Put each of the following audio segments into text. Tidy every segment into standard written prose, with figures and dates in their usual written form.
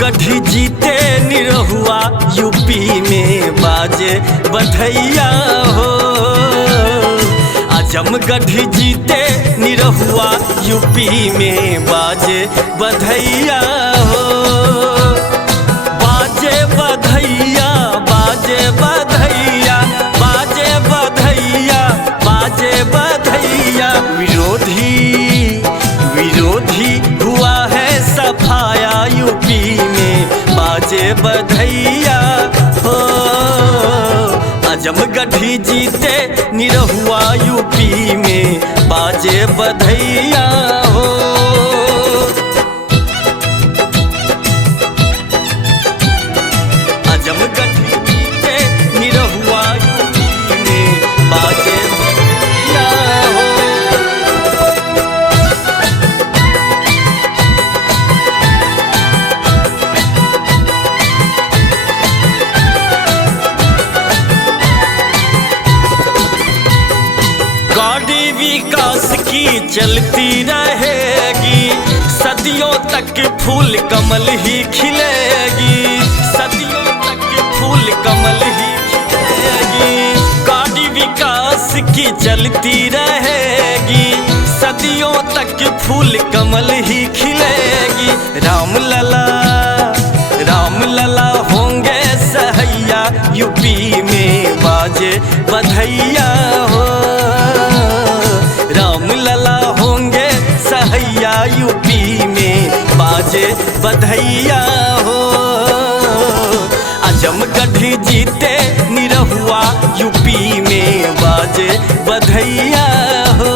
आजमगढ़ जीते निरहुआ यूपी में बाजे बधैया हो। आजमगढ़ जीते निरहुआ यूपी में बाजे बधैया हो। बाजे बधैया बाजे बधैया बाजे बधैया बाजे बधैया। विरोधी हुआ है सफाया यूपी में बाजे बधैया हो। आजमगढ़ जीते निरहुआ यूपी में बाजे बधैया हो। आजमगढ़ जीते निरहुआ यूपी में बाजे बधैया हो। गाड़ी विकास की चलती रहेगी, सदियों तक फूल कमल ही खिलेगी, सदियों तक फूल कमल ही खिलेगी। गाड़ी विकास की चलती रहेगी, सदियों तक फूल कमल ही खिलेगी। राम लला होंगे सहैया यूपी में बाजे बधैया हो। राम लला होंगे सहैया यूपी में बाजे बधैया हो। आजमगढ़ जीते निरहुआ यूपी में बाजे बधैया हो।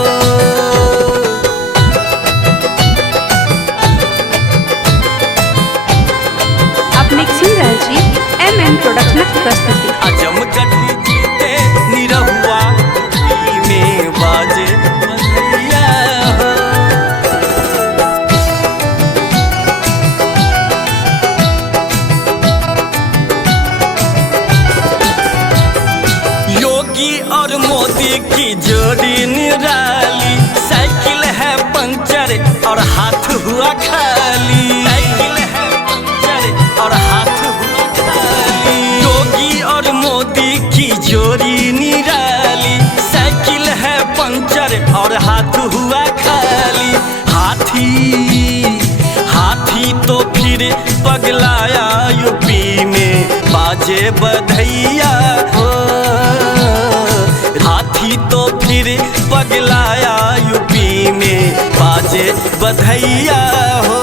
अपने सुन रहे छी MM प्रोडक्शन की प्रस्तुति। आजमगढ़ जीते निरहुआ यूपी में बाजे बधैया हो। योगी और मोदी की जोड़ी निराली, साइकिल है पंचर और हाथ हुआ खाली, साइकिल है पंचर और हाथ हुआ खाली। योगी और मोदी की जोड़ी निराली, साइकिल है पंचर और हाथ हुआ खाली। हाथी तो फिर पगलाया यूपी में बाजे बधैया हो। हाथी तो फिर पगलाया यूपी में बाजे बधैया हो।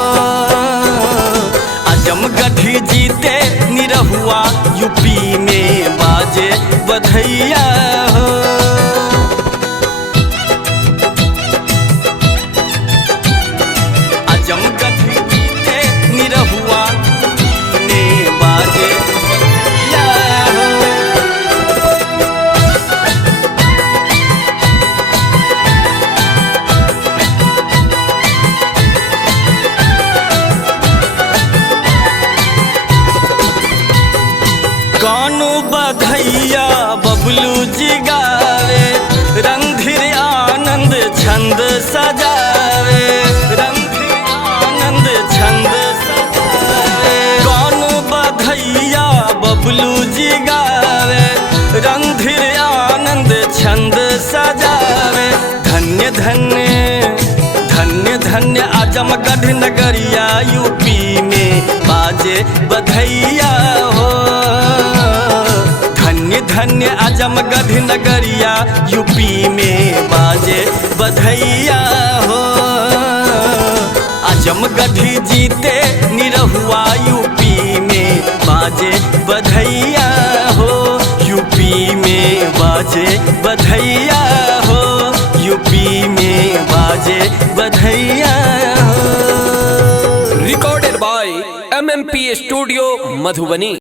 आजमगढ़ जीते निरहुआ यूपी में बाजे बधैया हो। आजमगढ़ जीते निरहुआ यूपी में बाजे बधैया हो। गानो बधैया बबलू जी गावे, रणधीर आनंद छंद सजावे, रणधीर आनंद छंद सजावे। गानो बधैया बबलू जी गावे, रणधीर आनंद छंद सजावे। धन्य धन्य धन्य धन्य आजमगढ़ नगरिया यूपी में बाजे बधैया हो। धन्य धन्य आजमगढ़ नगरिया यूपी में बाजे बधैया हो। आजमगढ़ जीते निरहुआ यूपी में बाजे बधैया हो। यूपी में बाजे बधैया हो। यूपी में बाजे बधैया हो। Recorded by MMP studio Madhubani.